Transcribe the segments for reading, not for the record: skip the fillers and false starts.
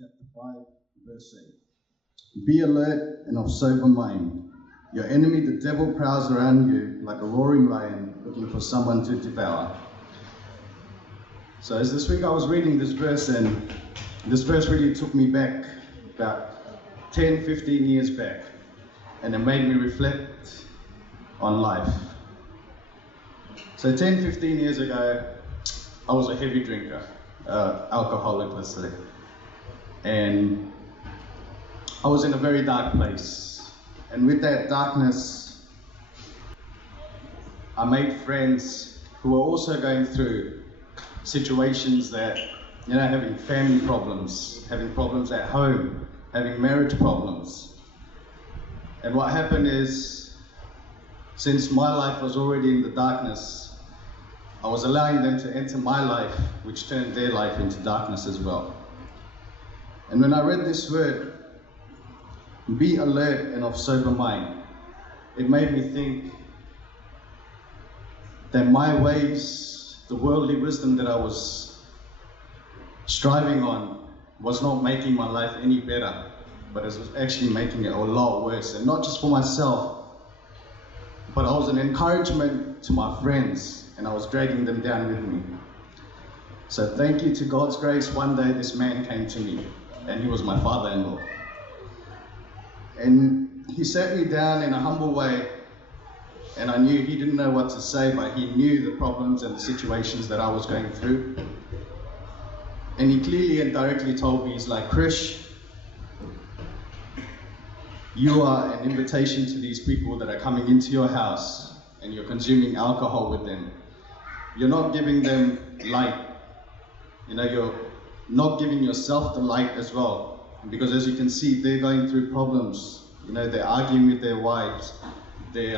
chapter 5, verse 8. Be alert and of sober mind. Your enemy, the devil, prowls around you like a roaring lion looking for someone to devour. So as this week I was reading this verse, and this verse really took me back about 10, 15 years back, and it made me reflect on life. So 10, 15 years ago, I was a heavy drinker, alcoholic, let's say. And I was in a very dark place. And with that darkness, I made friends who were also going through situations that, having family problems, having problems at home, having marriage problems. And what happened is, since my life was already in the darkness, I was allowing them to enter my life, which turned their life into darkness as well. And when I read this word, be alert and of sober mind, it made me think that my ways, the worldly wisdom that I was striving on, was not making my life any better, but it was actually making it a lot worse. And not just for myself, but I was an encouragement to my friends, and I was dragging them down with me. So thank you to God's grace, one day this man came to me, and he was my father-in-law. And he sat me down in a humble way, and I knew he didn't know what to say, but he knew the problems and the situations that I was going through. And he clearly and directly told me, he's like, Kris, you are an invitation to these people that are coming into your house, and you're consuming alcohol with them. You're not giving them light. You're not giving yourself the light as well. Because as you can see, they're going through problems. They're arguing with their wives. They're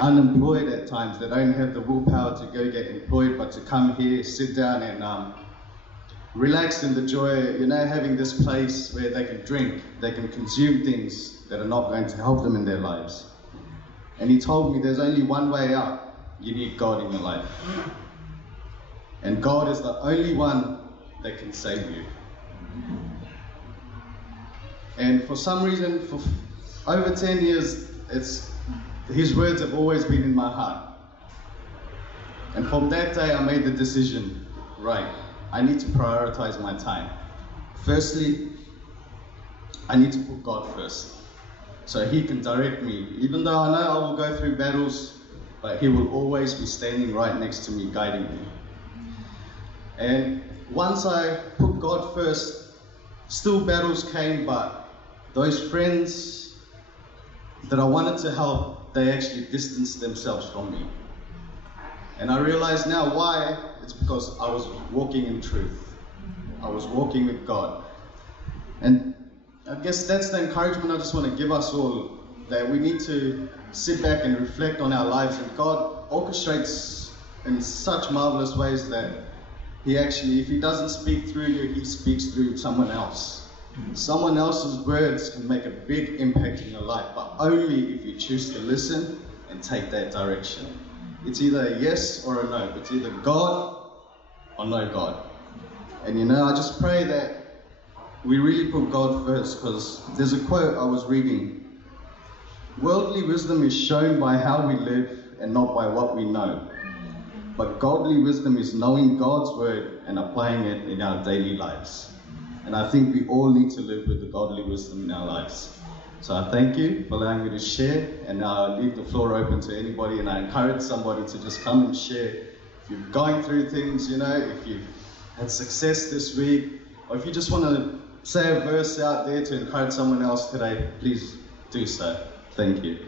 unemployed at times. They don't have the willpower to go get employed, but to come here, sit down and relax in the joy, having this place where they can drink, they can consume things that are not going to help them in their lives. And he told me there's only one way out. You need God in your life. And God is the only one that can save you. And for some reason, for over 10 years, his words have always been in my heart. And from that day, I made the decision, right, I need to prioritize my time. Firstly, I need to put God first, so he can direct me. Even though I know I will go through battles, but he will always be standing right next to me, guiding me. And once I put God first, still battles came, but those friends that I wanted to help, they actually distanced themselves from me. And I realize now why. It's because I was walking in truth. I was walking with God. And I guess that's the encouragement I just want to give us all, that we need to sit back and reflect on our lives. And God orchestrates in such marvelous ways that he actually, if he doesn't speak through you, he speaks through someone else. Someone else's words can make a big impact in your life, but only if you choose to listen and take that direction. It's either a yes or a no. It's either God or no God. And I just pray that we really put God first, because there's a quote I was reading. Worldly wisdom is shown by how we live and not by what we know. But godly wisdom is knowing God's word and applying it in our daily lives. And I think we all need to live with the godly wisdom in our lives. So I thank you for allowing me to share, and now I leave the floor open to anybody, and I encourage somebody to just come and share. If you're going through things, if you've had success this week, or if you just want to say a verse out there to encourage someone else today, please do so. Thank you.